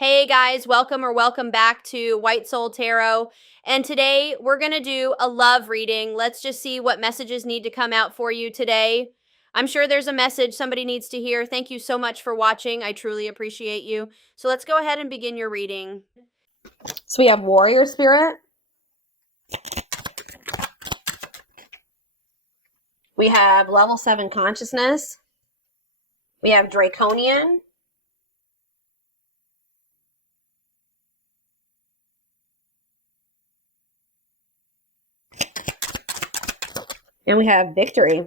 Hey guys, welcome back to White Soul Tarot. And today we're going to do a love reading. Let's just see what messages need to come out for you today. I'm sure there's a message somebody needs to hear. Thank you so much for watching. I truly appreciate you. So let's go ahead and begin your reading. So we have Warrior Spirit. We have Level 7 Consciousness. We have Draconian. And we have Victory.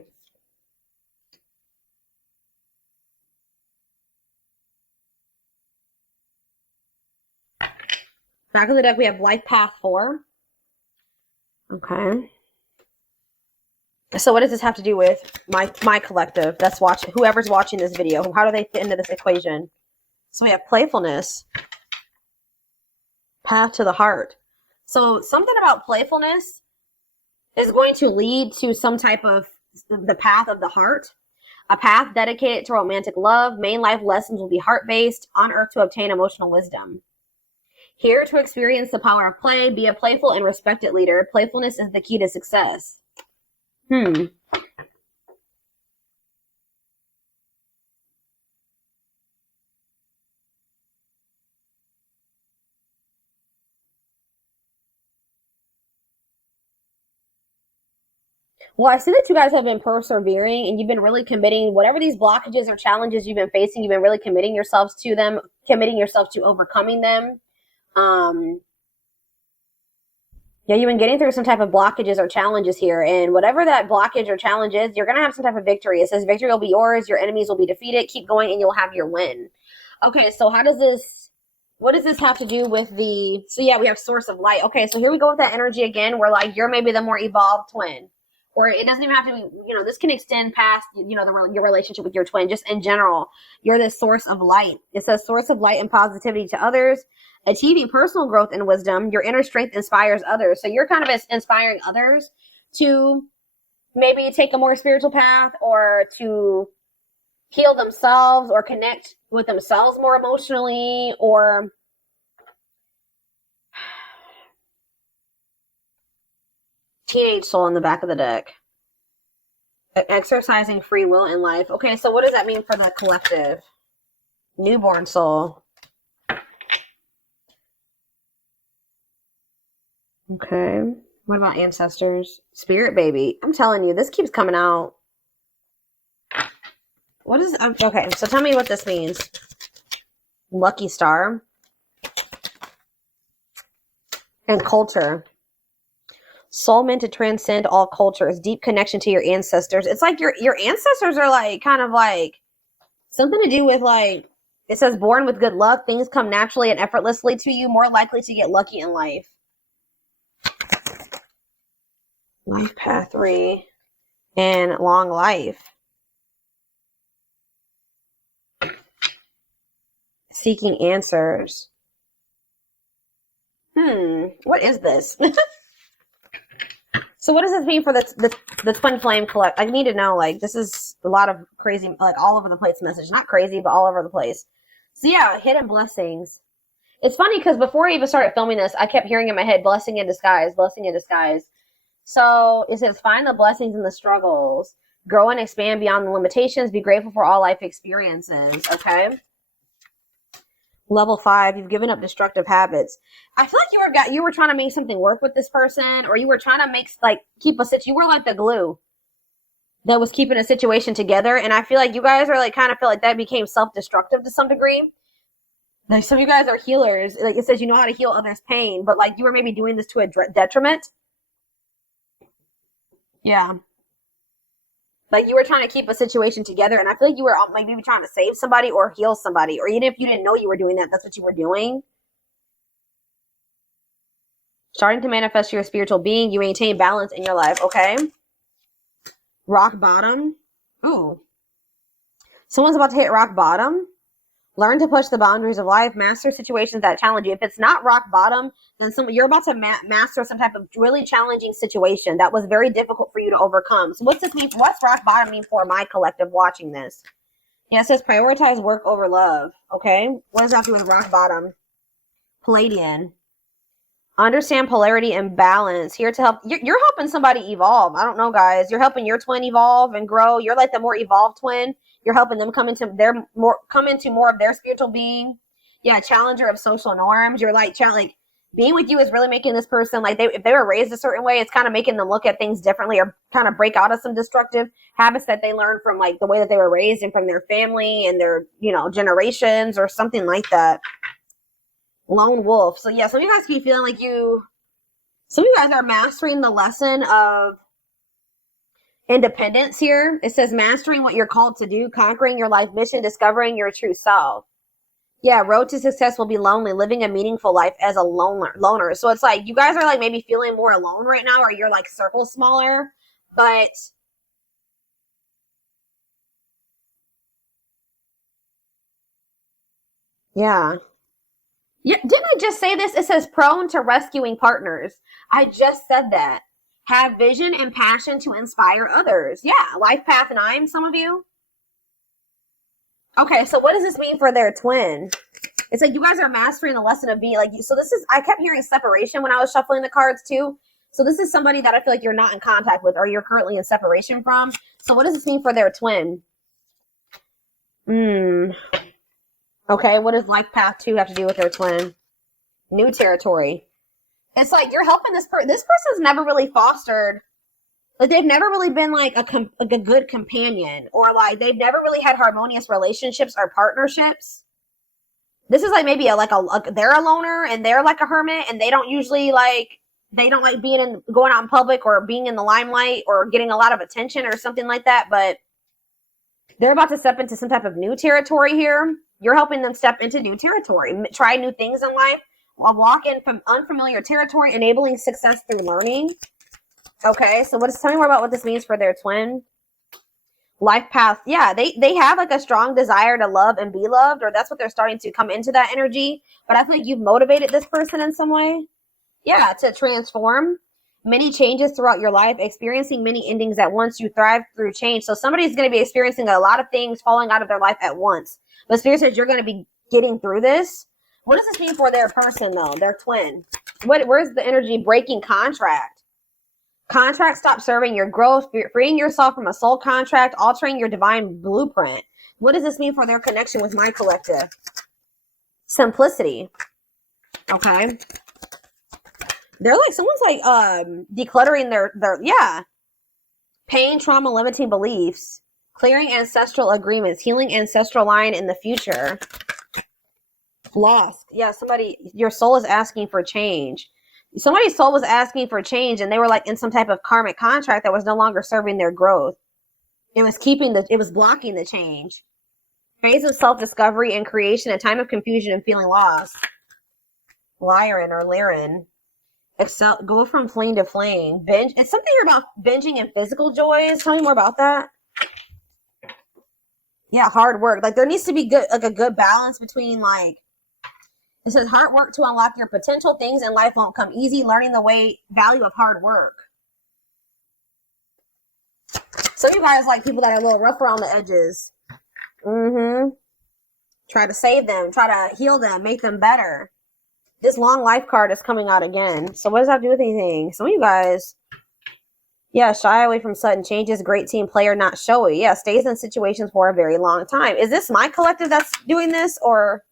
Back of the deck, we have Life Path 4. Okay. So what does this have to do with my collective that's watching, whoever's watching this video? How do they fit into this equation? So we have Playfulness. Path to the Heart. So something about playfulness is going to lead to some type of the path of the heart. A path dedicated to romantic love. Main life lessons will be heart-based, on earth to obtain emotional wisdom. Here to experience the power of play, be a playful and respected leader. Playfulness is the key to success. Well, I see that you guys have been persevering and you've been really committing, whatever these blockages or challenges you've been facing, you've been really committing yourselves to them, committing yourself to overcoming them. Yeah, you've been getting through some type of blockages or challenges here, and whatever that blockage or challenge is, you're going to have some type of victory. It says victory will be yours, your enemies will be defeated, keep going, and you'll have your win. Okay, so how does this, what does this have to do with the, so yeah, we have source of light. Okay, so here we go with that energy again, where like you're maybe the more evolved twin. Or it doesn't even have to be, you know, this can extend past, you know, your relationship with your twin. Just in general, you're this source of light. It says source of light and positivity to others, achieving personal growth and wisdom. Your inner strength inspires others. So you're kind of inspiring others to maybe take a more spiritual path or to heal themselves or connect with themselves more emotionally, or teenage soul in the back of the deck. Exercising free will in life. Okay, so what does that mean for the collective? Newborn soul. Okay. What about ancestors? Spirit baby. I'm telling you, this keeps coming out. What is, okay, so tell me what this means. Lucky star. And culture. Soul meant to transcend all cultures, deep connection to your ancestors. It's like your ancestors are like kind of like something to do with like, it says born with good luck, things come naturally and effortlessly to you, more likely to get lucky in life. Life path 3 and long life. Seeking answers. What is this? So what does this mean for the twin flame collect? I need to know, like, this is a lot of crazy, like, all over the place message. Not crazy, but all over the place. So yeah, hidden blessings. It's funny because before I even started filming this, I kept hearing in my head, blessing in disguise, blessing in disguise. So it says, find the blessings in the struggles. Grow and expand beyond the limitations. Be grateful for all life experiences, okay? Level 5, you've given up destructive habits. I feel like you were trying to make something work with this person, or you were trying to make, like, you were like the glue that was keeping a situation together. And I feel like you guys are like, kind of feel like that became self-destructive to some degree. Like, some of you guys are healers. Like it says, you know how to heal others' pain, but like you were maybe doing this to a detriment. Yeah. Like you were trying to keep a situation together, and I feel like you were maybe trying to save somebody or heal somebody, or even if you didn't know you were doing that, that's what you were doing. Starting to manifest your spiritual being, you maintain balance in your life, okay? Rock bottom. Ooh. Someone's about to hit rock bottom. Learn to push the boundaries of life. Master situations that challenge you. If it's not rock bottom, then you're about to master some type of really challenging situation that was very difficult for you to overcome. So what's this mean? What's rock bottom mean for my collective watching this? Yeah, it says prioritize work over love. Okay. What does that do with rock bottom? Palladian. Understand polarity and balance. Here to help. You're helping somebody evolve. I don't know, guys. You're helping your twin evolve and grow. You're like the more evolved twin. You're helping them come into more of their spiritual being. Yeah, challenger of social norms. You're like being with you is really making this person like if they were raised a certain way, it's kind of making them look at things differently or kind of break out of some destructive habits that they learned from like the way that they were raised and from their family and their generations or something like that. Lone wolf. So yeah, some of you guys keep feeling like some of you guys are mastering the lesson of independence here. It says mastering what you're called to do, conquering your life mission, discovering your true self. Yeah, road to success will be lonely, living a meaningful life as a loner. So it's like you guys are like maybe feeling more alone right now, or you're like circle smaller, but yeah. Yeah, didn't I just say this? It says prone to rescuing partners. I just said that. Have vision and passion to inspire others. Yeah, life path 9, some of you. Okay, so what does this mean for their twin? It's like you guys are mastering the lesson of being like, so this is, I kept hearing separation when I was shuffling the cards too. So this is somebody that I feel like you're not in contact with or you're currently in separation from. So what does this mean for their twin? Okay, what does life path 2 have to do with their twin? New territory. It's like you're helping this person. This person's never really fostered, like they've never really been like a good companion, or like they've never really had harmonious relationships or partnerships. This is like maybe they're a loner and they're like a hermit, and they don't like going out in public or being in the limelight or getting a lot of attention or something like that. But they're about to step into some type of new territory here. You're helping them step into new territory, try new things in life, walk in from unfamiliar territory, enabling success through learning. Okay, so tell me more about what this means for their twin. Life path. Yeah, they have like a strong desire to love and be loved, or that's what they're starting to come into that energy. But I feel like you've motivated this person in some way. Yeah, to transform. Many changes throughout your life, experiencing many endings at once. You thrive through change. So somebody's going to be experiencing a lot of things falling out of their life at once. But Spirit says you're going to be getting through this. What does this mean for their person, though? Their twin. Where's the energy? Breaking contract. Contract, stop serving your growth, freeing yourself from a soul contract, altering your divine blueprint. What does this mean for their connection with my collective? Simplicity. Okay. They're like, someone's like decluttering their pain, trauma, limiting beliefs, clearing ancestral agreements, healing ancestral line in the future. Lost. Yeah, your soul is asking for change. Somebody's soul was asking for change, and they were like in some type of karmic contract that was no longer serving their growth. It was blocking the change. Phase of self-discovery and creation, a time of confusion and feeling lost. Lyran or Lyran. Go from flame to flame. Binge. It's something about binging and physical joys. Tell me more about that. Yeah, hard work. Like there needs to be a good balance between like, it says hard work to unlock your potential. Things in life won't come easy. Learning the value of hard work. Some of you guys like people that are a little rough around the edges. Try to save them. Try to heal them. Make them better. This long life card is coming out again. So what does that have to do with anything? Some of you guys, yeah, shy away from sudden changes. Great team player, not showy. Yeah, stays in situations for a very long time. Is this my collective that's doing this? Or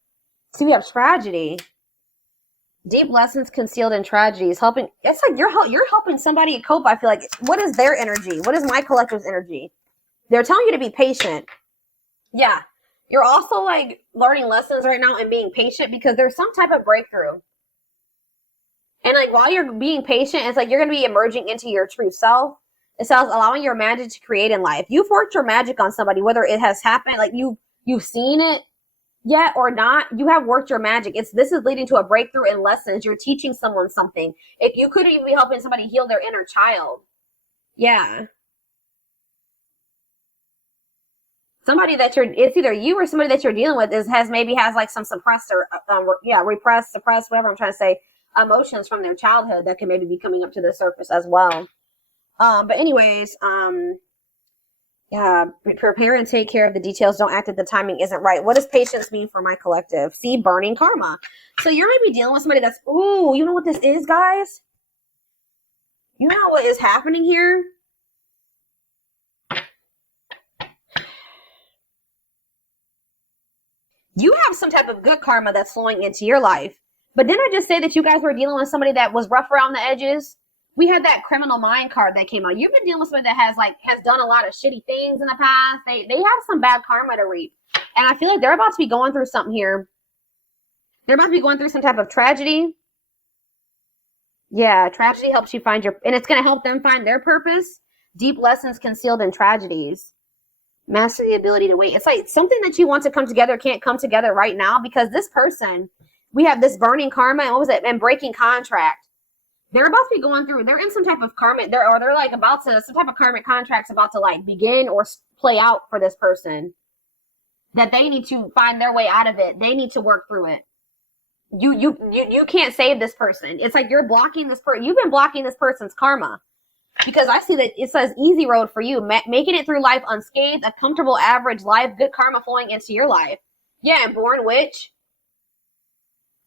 see, we have tragedy. Deep lessons concealed in tragedies. It's like you're helping somebody cope. I feel like, what is their energy? What is my collective's energy? They're telling you to be patient. Yeah. You're also like learning lessons right now and being patient because there's some type of breakthrough. And like while you're being patient, it's like you're going to be emerging into your true self. It says allowing your magic to create in life. You've worked your magic on somebody, whether it has happened, like you've seen it yet or not. You have worked your magic. This is leading to a breakthrough in lessons. You're teaching someone something. If you could even be helping somebody heal their inner child. Yeah. Somebody it's either you or somebody that you're dealing with has like some suppressed or repressed, suppressed, whatever I'm trying to say, emotions from their childhood that can maybe be coming up to the surface as well. But anyways, Yeah, prepare and take care of the details. Don't act if the timing isn't right. What does patience mean for my collective? See, burning karma. So you're maybe dealing with somebody that's, ooh, you know what this is, guys? You know what is happening here? You have some type of good karma that's flowing into your life. But didn't I just say that you guys were dealing with somebody that was rough around the edges? We had that criminal mind card that came out. You've been dealing with somebody that has done a lot of shitty things in the past. They have some bad karma to reap. And I feel like they're about to be going through something here. They're about to be going through some type of tragedy. Yeah, tragedy helps you find and it's going to help them find their purpose. Deep lessons concealed in tragedies. Master the ability to wait. It's like something that you want to come together can't come together right now because this person, we have this burning karma and what was it? And breaking contract. They're about to be going through, they're in some type of karmic, they're like about to, some type of karmic contract's about to like begin or play out for this person. That they need to find their way out of it. They need to work through it. You can't save this person. It's like you're blocking this person. You've been blocking this person's karma. Because I see that it says easy road for you. Making it through life unscathed, a comfortable average life, good karma flowing into your life. Yeah, and born witch.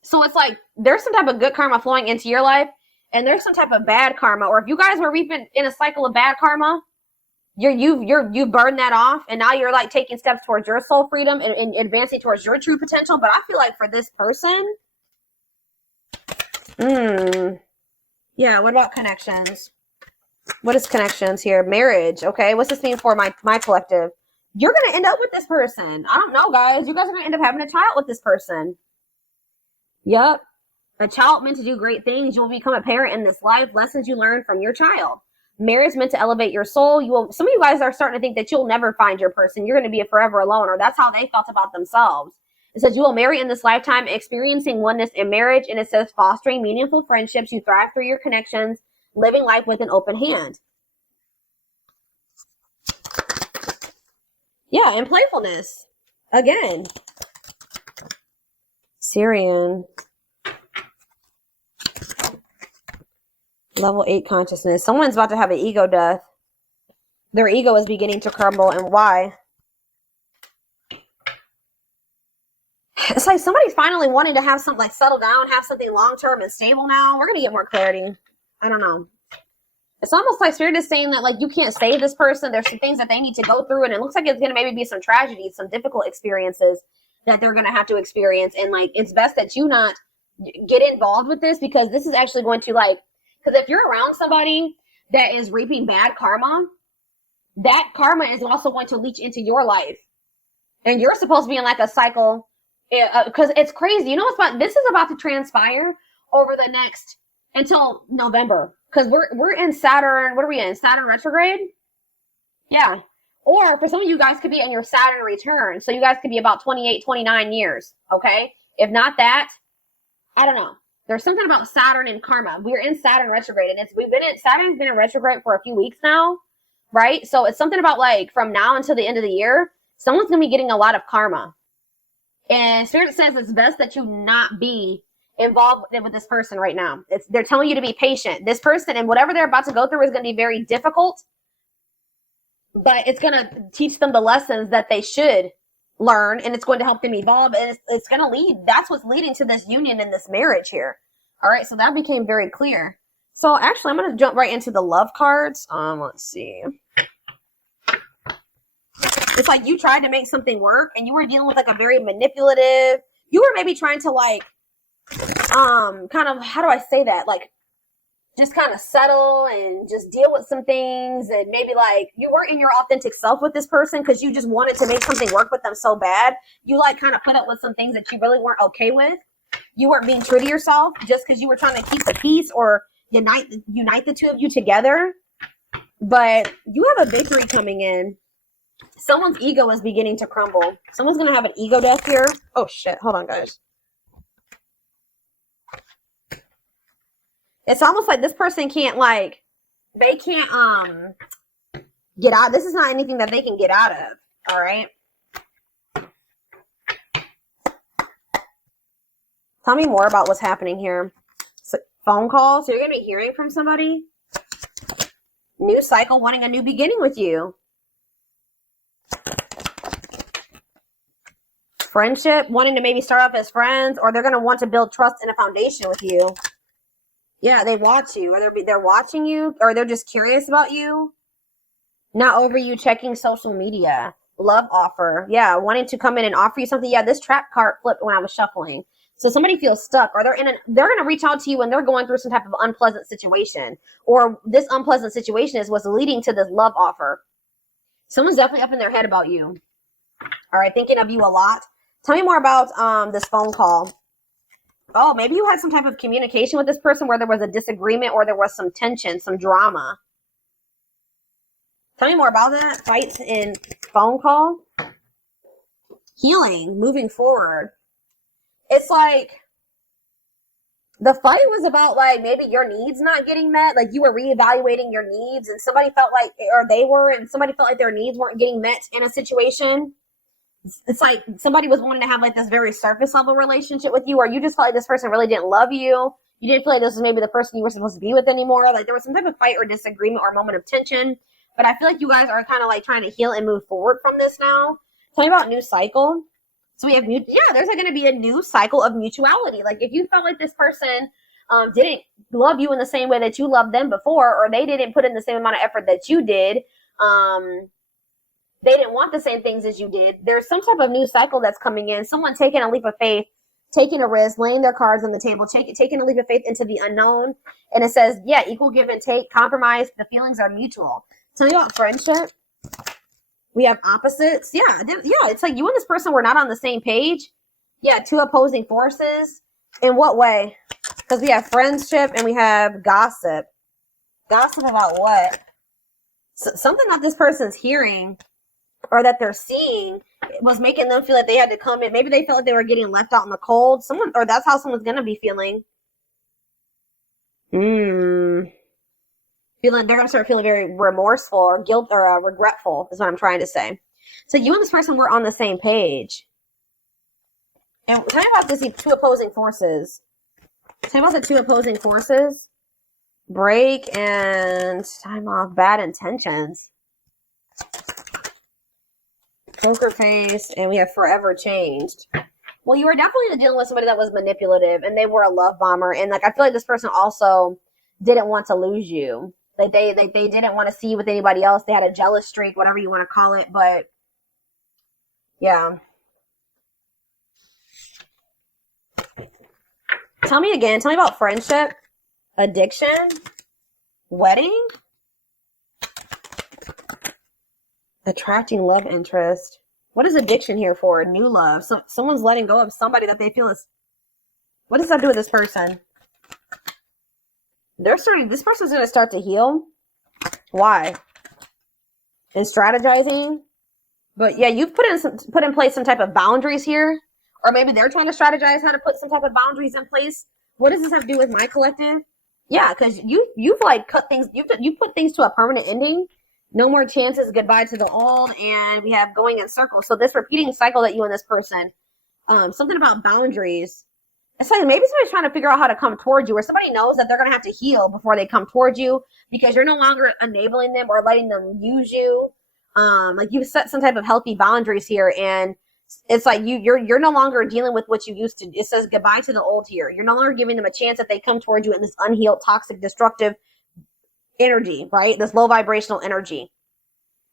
So it's like there's some type of good karma flowing into your life. And there's some type of bad karma, or if you guys were reaping in a cycle of bad karma, you burned that off, and now you're like taking steps towards your soul freedom and advancing towards your true potential. But I feel like for this person, yeah. What about connections? What is connections here? Marriage. Okay, what's this mean for my collective? You're gonna end up with this person. I don't know, guys. You guys are gonna end up having a child with this person. Yup. A child meant to do great things. You will become a parent in this life. Lessons you learn from your child. Marriage meant to elevate your soul. Some of you guys are starting to think that you'll never find your person. You're going to be forever alone, or that's how they felt about themselves. It says you will marry in this lifetime, experiencing oneness in marriage. And it says fostering meaningful friendships. You thrive through your connections, living life with an open hand. Yeah, and playfulness. Again. Syrian. Level 8 consciousness. Someone's about to have an ego death. Their ego is beginning to crumble. And why? It's like somebody's finally wanting to have something like settle down, have something long-term and stable now. We're going to get more clarity. I don't know. It's almost like Spirit is saying that like you can't save this person. There's some things that they need to go through. And it looks like it's going to maybe be some tragedies, some difficult experiences that they're going to have to experience. And like it's best that you not get involved with this because this is actually going to like, because if you're around somebody that is reaping bad karma, that karma is also going to leach into your life. And you're supposed to be in like a cycle because it's crazy. You know what's about? This is about to transpire over the next until November because we're in Saturn. What are we in? Saturn retrograde? Yeah. Or for some of you guys could be in your Saturn return. So you guys could be about 28, 29 years. Okay. If not that, I don't know. There's something about Saturn and karma. We're in Saturn retrograde, and Saturn's been in retrograde for a few weeks now, right? So it's something about like from now until the end of the year, someone's gonna be getting a lot of karma. And Spirit says it's best that you not be involved with this person right now. They're telling you to be patient. This person and whatever they're about to go through is gonna be very difficult, but it's gonna teach them the lessons that they should learn, and it's going to help them evolve, and it's going to lead. That's what's leading to this union and this marriage here. All right, so that became very clear. So actually, I'm going to jump right into the love cards. Let's see. It's like you tried to make something work, and you were dealing with like a very manipulative. You were maybe trying to like, kind of, how do I say that? Like, just kind of settle and just deal with some things, and maybe like you weren't in your authentic self with this person because you just wanted to make something work with them so bad. You like kind of put up with some things that you really weren't okay with. You weren't being true to yourself just because you were trying to keep the peace or unite the two of you together. But you have a victory coming in. Someone's ego is beginning to crumble. Someone's going to have an ego death here. Oh shit. Hold on, guys. It's almost like this person can't like, they can't get out. This is not anything that they can get out of. All right. Tell me more about what's happening here. So, phone call. So you're going to be hearing from somebody. New cycle wanting a new beginning with you. friendship, wanting to maybe start off as friends, or they're going to want to build trust and a foundation with you. Yeah, they watch you, or they're watching you, or they're just curious about you. Not over you checking social media. Love offer. Yeah, wanting to come in and offer you something. Yeah, this trap card flipped when I was shuffling. So somebody feels stuck, or they're going to reach out to you when they're going through some type of unpleasant situation, or this unpleasant situation is what's leading to this love offer. Someone's definitely up in their head about you. All right, thinking of you a lot. Tell me more about this phone call. Oh, maybe you had some type of communication with this person where there was a disagreement or there was some tension, some drama. Tell me more about that. Fights in phone call. Healing, moving forward. It's like the fight was about like maybe your needs not getting met. Like you were reevaluating your needs and somebody felt like, or they were, and somebody felt like their needs weren't getting met in a situation. It's like somebody was wanting to have like this very surface level relationship with you, or you just felt like this person really didn't love you. You didn't feel like this was maybe the person you were supposed to be with anymore. Like there was some type of fight or disagreement or moment of tension. But I feel like you guys are kind of like trying to heal and move forward from this now. Tell me about new cycle. So we have there's like going to be a new cycle of mutuality. Like if you felt like this person didn't love you in the same way that you loved them before, or they didn't put in the same amount of effort that you did, they didn't want the same things as you did. There's some type of new cycle that's coming in. Someone taking a leap of faith, taking a risk, laying their cards on the table, taking a leap of faith into the unknown. And it says, yeah, equal give and take, compromise. The feelings are mutual. Tell me about friendship. We have opposites. Yeah, it's like you and this person were not on the same page. Yeah, two opposing forces. In what way? Because we have friendship and we have gossip. Gossip about what? Something that this person's hearing or that they're seeing was making them feel like they had to come in. Maybe they felt like they were getting left out in the cold. Or that's how someone's going to be feeling. They're going to start feeling very remorseful or guilt or regretful is what I'm trying to say. So you and this person were on the same page. And tell me about this two opposing forces. Tell me about the two opposing forces. Break and time off, bad intentions. Poker face, and we have forever changed. Well, you were definitely dealing with somebody that was manipulative, and they were a love bomber. And like I feel like this person also didn't want to lose you. Like they didn't want to see you with anybody else. They had a jealous streak, whatever you want to call it. But yeah. Tell me again. Tell me about friendship, addiction, wedding, attracting love interest. What is addiction here for? New love. So someone's letting go of somebody that they feel is. What does that do with this person? This person's going to start to heal. Why? And strategizing. But yeah, you've put in place some type of boundaries here. Or maybe they're trying to strategize how to put some type of boundaries in place. What does this have to do with my collective? Yeah, because you've like cut things, you put things to a permanent ending. No more chances, goodbye to the old, and we have going in circles. So this repeating cycle that you and this person, something about boundaries. It's like maybe somebody's trying to figure out how to come towards you, or somebody knows that they're going to have to heal before they come towards you because you're no longer enabling them or letting them use you. Like you've set some type of healthy boundaries here, and it's like you're no longer dealing with what you used to. It says goodbye to the old here. You're no longer giving them a chance that they come towards you in this unhealed, toxic, destructive energy, right? This low vibrational energy.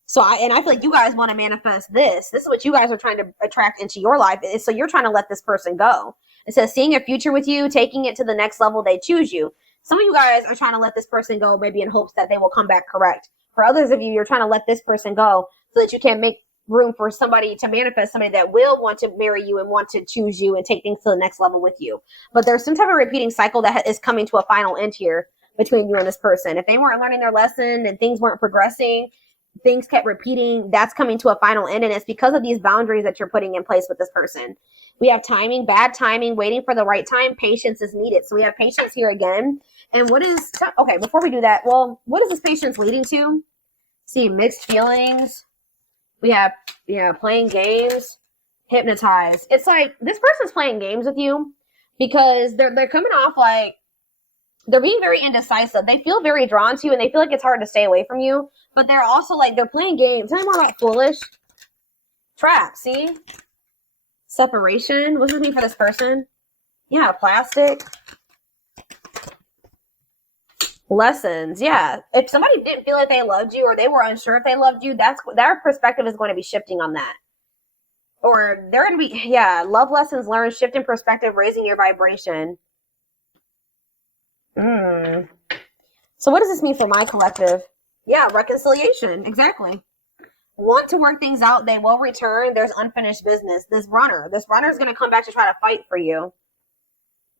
So I feel like you guys want to manifest this. This is what you guys are trying to attract into your life. So you're trying to let this person go. It says seeing a future with you, taking it to the next level, they choose you. Some of you guys are trying to let this person go, maybe in hopes that they will come back correct. For others of you, you're trying to let this person go so that you can make room for somebody to manifest somebody that will want to marry you and want to choose you and take things to the next level with you. But there's some type of repeating cycle that is coming to a final end here between you and this person. If they weren't learning their lesson and things weren't progressing, things kept repeating, that's coming to a final end. And it's because of these boundaries that you're putting in place with this person. We have timing, bad timing, waiting for the right time. Patience is needed. So we have patience here again. And okay, before we do that, well, what is this patience leading to? See, mixed feelings. We have, playing games, hypnotized. It's like this person's playing games with you because they're coming off like they're being very indecisive. They feel very drawn to you and they feel like it's hard to stay away from you. But they're also like, they're playing games. Tell me more about foolish. Trap, see? Separation. What's this mean for this person? Yeah, plastic. Lessons. Yeah. If somebody didn't feel like they loved you or they were unsure if they loved you, that's their perspective is going to be shifting on that. Or they're going to be, yeah, love lessons learned, shift in perspective, raising your vibration. So what does this mean for my collective? Yeah, reconciliation. Exactly. Want to work things out. They will return. There's unfinished business. This runner is going to come back to try to fight for you.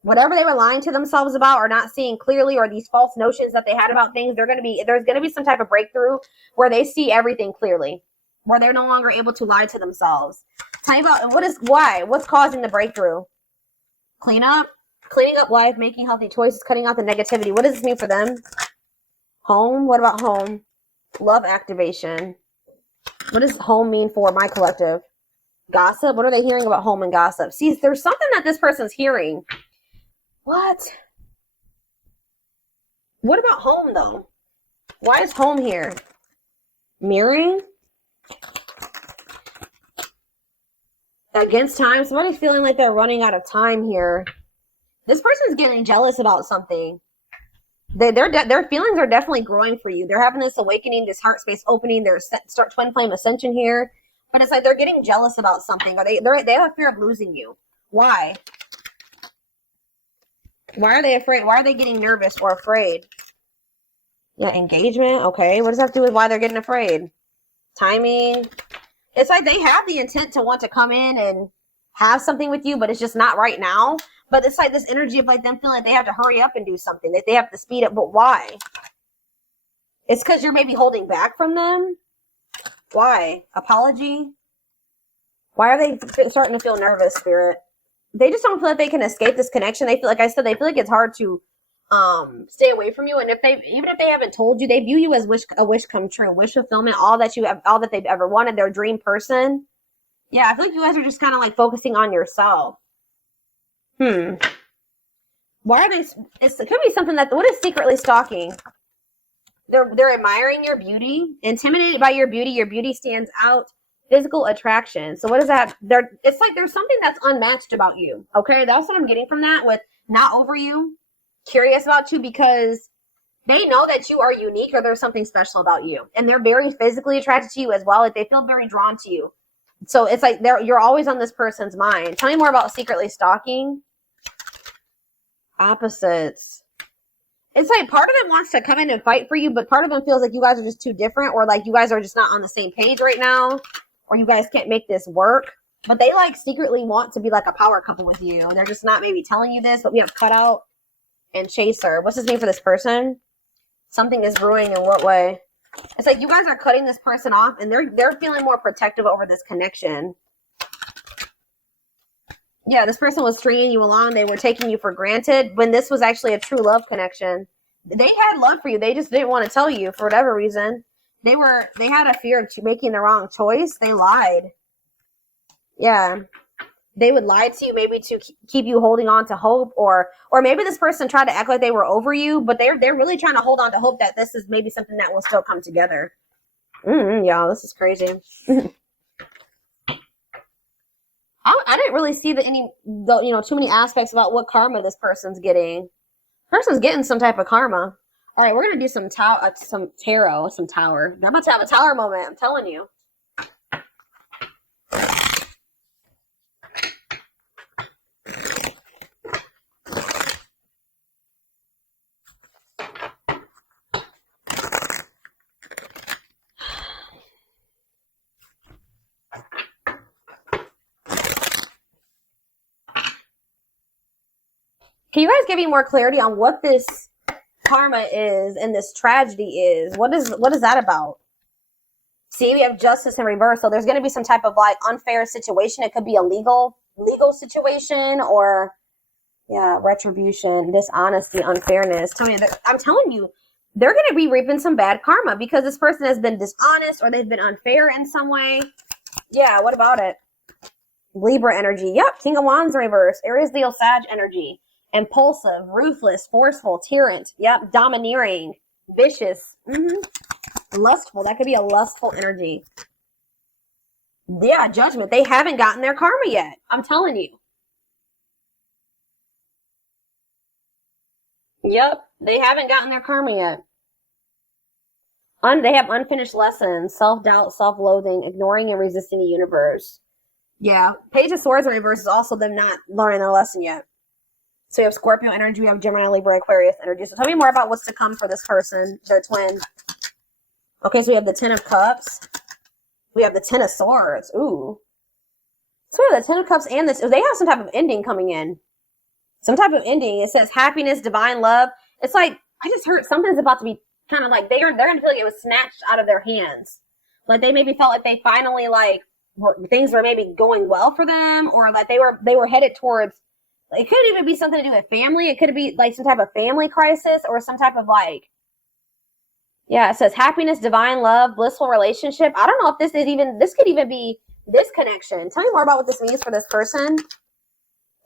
Whatever they were lying to themselves about or not seeing clearly, or these false notions that they had about things, there's going to be some type of breakthrough where they see everything clearly, where they're no longer able to lie to themselves. Tell me about what's causing the breakthrough? Cleaning up life, making healthy choices, cutting out the negativity. What does this mean for them? Home. What about home? Love activation. What does home mean for my collective? Gossip. What are they hearing about home and gossip? See, there's something that this person's hearing. What about home, though? Why is home here? Mirroring? Against time? Somebody's feeling like they're running out of time here. This person's getting jealous about something. Their feelings are definitely growing for you. They're having this awakening, this heart space opening, their start twin flame ascension here. But it's like they're getting jealous about something. Or they have a fear of losing you. Why? Why are they afraid? Why are they getting nervous or afraid? Yeah, engagement. Okay. What does that have to do with why they're getting afraid? Timing. It's like they have the intent to want to come in and have something with you, but it's just not right now. But it's like this energy of like them feeling like they have to hurry up and do something, that they have to speed up. But why? It's because you're maybe holding back from them. Why? Apology. Why are they starting to feel nervous, Spirit? They just don't feel like they can escape this connection. They feel, like I said, they feel like it's hard to stay away from you. And even if they haven't told you, they view you as a wish come true, wish fulfillment, all that they've ever wanted, their dream person. Yeah, I feel like you guys are just kind of like focusing on yourself. Why are they? It could be something that. What is secretly stalking? They're admiring your beauty, intimidated by your beauty. Your beauty stands out. Physical attraction. So what is that? It's like there's something that's unmatched about you. Okay, that's what I'm getting from that. With not over you, curious about you, because they know that you are unique or there's something special about you, and they're very physically attracted to you as well. Like they feel very drawn to you. So it's like you're always on this person's mind. Tell me more about secretly stalking. Opposites. It's like part of them wants to come in and fight for you, but part of them feels like you guys are just too different, or like you guys are just not on the same page right now, or you guys can't make this work. But they like secretly want to be like a power couple with you. And they're just not maybe telling you this, but we have Cutout and Chaser. What's his name for this person? Something is brewing in what way? It's like you guys are cutting this person off, and they're feeling more protective over this connection. Yeah, this person was stringing you along. They were taking you for granted when this was actually a true love connection. They had love for you. They just didn't want to tell you for whatever reason. They had a fear of making the wrong choice. They lied. Yeah. They would lie to you maybe to keep you holding on to hope, or maybe this person tried to act like they were over you, but they're really trying to hold on to hope that this is maybe something that will still come together. Y'all, this is crazy. I didn't really see too many aspects about what karma this person's getting. Person's getting some type of karma. All right, we're gonna do some tarot, some tower. I'm about to have a tower moment. I'm telling you. Can you guys give me more clarity on what this karma is and this tragedy is? What is that about? See, we have justice in reverse. So there's going to be some type of like unfair situation. It could be a legal situation, or retribution, dishonesty, unfairness. I'm telling you, they're going to be reaping some bad karma because this person has been dishonest or they've been unfair in some way. Yeah, what about it? Libra energy. Yep, King of Wands in reverse. Aries, Leo, Sag energy. Impulsive, ruthless, forceful, tyrant. Yep, domineering, vicious. Lustful. That could be a lustful energy. Yeah, Judgment. They haven't gotten their karma yet. I'm telling you. Yep, they haven't gotten their karma yet. They have unfinished lessons, self-doubt, self-loathing, ignoring and resisting the universe. Yeah, Page of Swords in reverse is also them not learning their lesson yet. So you have Scorpio energy, you have Gemini, Libra, Aquarius energy. So tell me more about what's to come for this person, their twin. Okay, so we have the Ten of Cups. We have the Ten of Swords. Ooh. So we have the Ten of Cups and this. They have some type of ending coming in. Some type of ending. It says happiness, divine love. It's like, I just heard something's about to be kind of like, they're going to feel like it was snatched out of their hands. Like they maybe felt like they finally like, things were maybe going well for them, or like they were headed towards, it could even be something to do with family. It could be like some type of family crisis or some type of like, yeah, it says happiness, divine love, blissful relationship. I don't know if this could even be this connection. Tell me more about what this means for this person.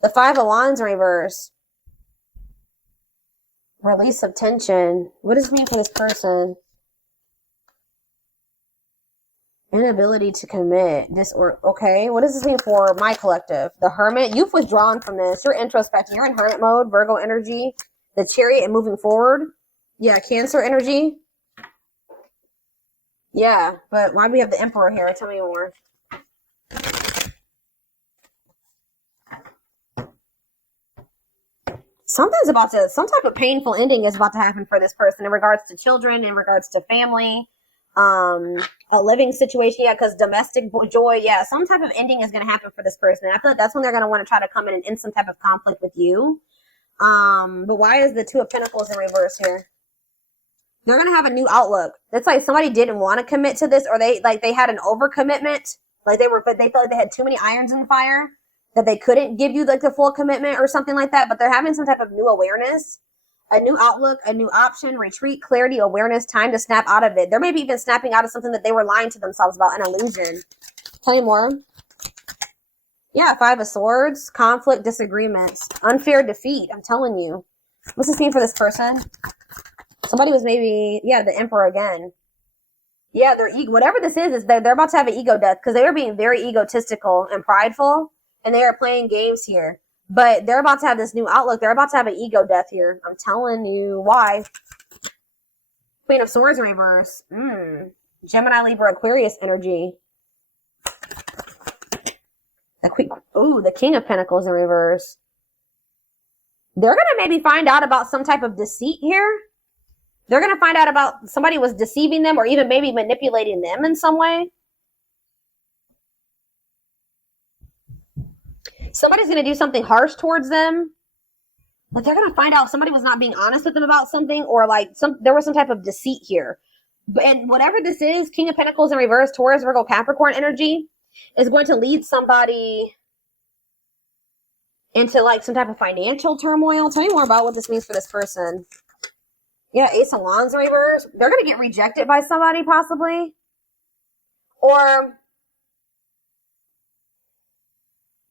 The Five of Wands in reverse. Release of tension. What does it mean for this person? Inability to commit. Okay, what does this mean for my collective? The Hermit. You've withdrawn from this. You're introspecting. You're in hermit mode. Virgo energy. The Chariot and moving forward. Yeah, Cancer energy. Yeah, but why do we have the Emperor here? Tell me more. Some type of painful ending is about to happen for this person in regards to children, in regards to family, a living situation. Yeah, because domestic joy. Yeah, some type of ending is going to happen for this person. And I feel like that's when they're going to want to try to come in and end some type of conflict with you. But why is the Two of Pentacles in reverse here? They're going to have a new outlook. It's like somebody didn't want to commit to this, or they had an overcommitment. Like they felt like they had too many irons in the fire, that they couldn't give you like the full commitment or something like that. But they're having some type of new awareness, a new outlook, a new option, retreat, clarity, awareness, time to snap out of it. They're maybe even snapping out of something that they were lying to themselves about, an illusion. Tell me more. Yeah, Five of Swords, conflict, disagreements, unfair defeat. I'm telling you. What's this mean for this person? Somebody was maybe, yeah, the Emperor again. Yeah, whatever this is they're about to have an ego death, because they were being very egotistical and prideful, and they are playing games here. But they're about to have this new outlook. They're about to have an ego death here. I'm telling you why. Queen of Swords in reverse. Gemini, Libra, Aquarius energy. The King of Pentacles in reverse. They're going to maybe find out about some type of deceit here. They're going to find out about somebody was deceiving them, or even maybe manipulating them in some way. Somebody's going to do something harsh towards them. Like they're going to find out somebody was not being honest with them about something, or like there was some type of deceit here. And whatever this is, King of Pentacles in reverse, Taurus, Virgo, Capricorn energy, is going to lead somebody into like some type of financial turmoil. Tell me more about what this means for this person. Yeah, Ace of Wands in reverse. They're going to get rejected by somebody possibly. Or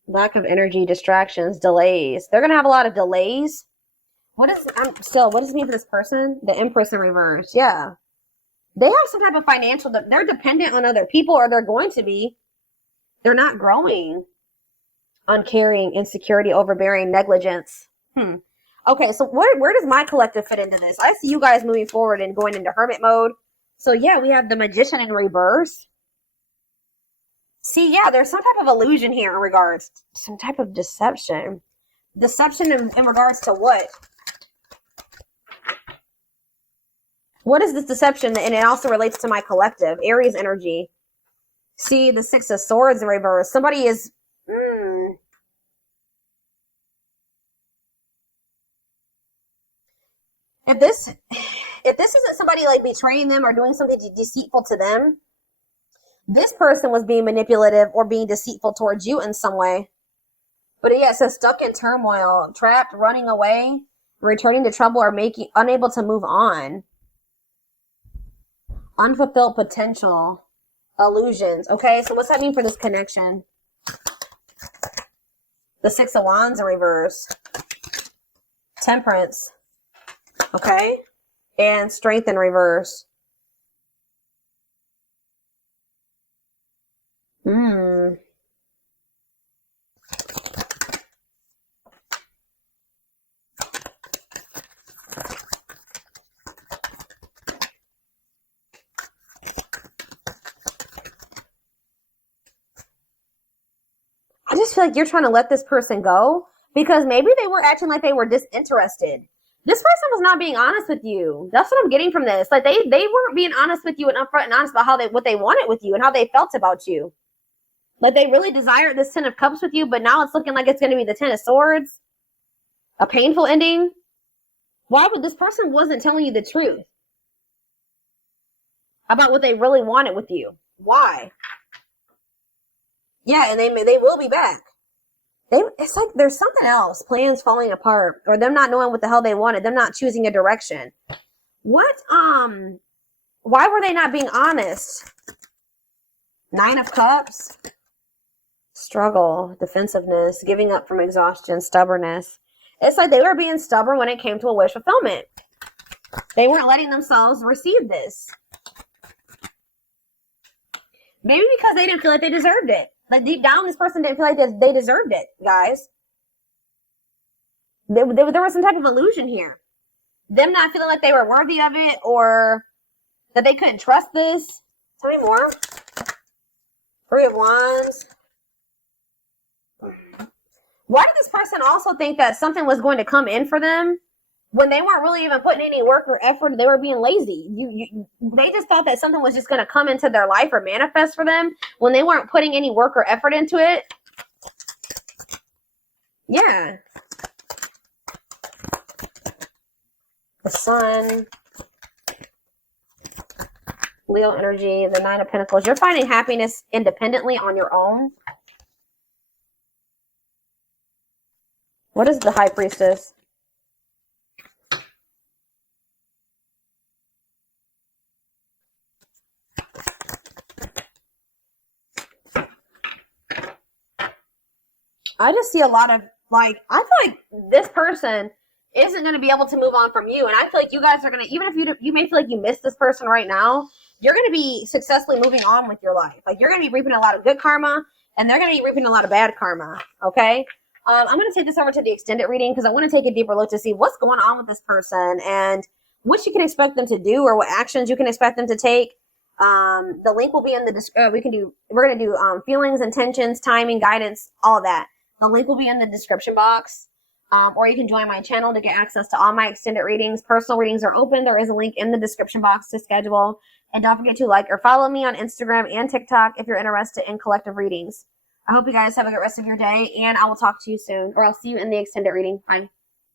lack of energy, distractions, delays. They're going to have a lot of delays. What does it mean for this person? The Empress in reverse. Yeah. They have some type of financial, they're dependent on other people, or they're going to be. They're not growing. Uncaring, insecurity, overbearing, negligence. Okay, so where does my collective fit into this? I see you guys moving forward and going into hermit mode. So yeah, we have the Magician in reverse. See, yeah, there's some type of illusion here in regards to some type of deception. Deception in regards to what? What is this deception? And it also relates to my collective. Aries energy. See, the Six of Swords in reverse. Somebody is... If this isn't somebody like betraying them or doing something deceitful to them, this person was being manipulative or being deceitful towards you in some way. But yeah, it says stuck in turmoil, trapped, running away, returning to trouble, or unable to move on. Unfulfilled potential, illusions. Okay, so what's that mean for this connection? The Six of Wands in reverse. Temperance. Okay. And Strength in reverse. Hmm. I just feel like you're trying to let this person go because maybe they were acting like they were disinterested. This person was not being honest with you. That's what I'm getting from this. Like they weren't being honest with you and upfront and honest about what they wanted with you and how they felt about you. Like they really desired this 10 of Cups with you, but now it's looking like it's going to be the 10 of Swords. A painful ending. Why would this person wasn't telling you the truth about what they really wanted with you? Why? Yeah, and they will be back. It's like there's something else. Plans falling apart, or them not knowing what the hell they wanted, them not choosing a direction. What? Why were they not being honest? 9 of Cups. Struggle, defensiveness, giving up from exhaustion, stubbornness. It's like they were being stubborn when it came to a wish fulfillment. They weren't letting themselves receive this. Maybe because they didn't feel like they deserved it. Like deep down, this person didn't feel like they deserved it, guys. There was some type of illusion here. Them not feeling like they were worthy of it or that they couldn't trust this. Tell me more. 3 of Wands. Why did this person also think that something was going to come in for them when they weren't really even putting any work or effort? They were being lazy. They just thought that something was just going to come into their life or manifest for them when they weren't putting any work or effort into it. Yeah. The Sun. Leo energy, the 9 of Pentacles. You're finding happiness independently on your own. What is the High Priestess? I just see a lot of, like, I feel like this person isn't going to be able to move on from you. And I feel like you guys are going to, even if you may feel like you miss this person right now, you're going to be successfully moving on with your life. Like, you're going to be reaping a lot of good karma, and they're going to be reaping a lot of bad karma, okay? I'm going to take this over to the extended reading because I want to take a deeper look to see what's going on with this person and what you can expect them to do or what actions you can expect them to take. The link will be in the description. We're going to do feelings, intentions, timing, guidance, all of that. The link will be in the description box. Or you can join my channel to get access to all my extended readings. Personal readings are open. There is a link in the description box to schedule. And don't forget to like or follow me on Instagram and TikTok if you're interested in collective readings. I hope you guys have a good rest of your day, and I will talk to you soon, or I'll see you in the extended reading. Bye.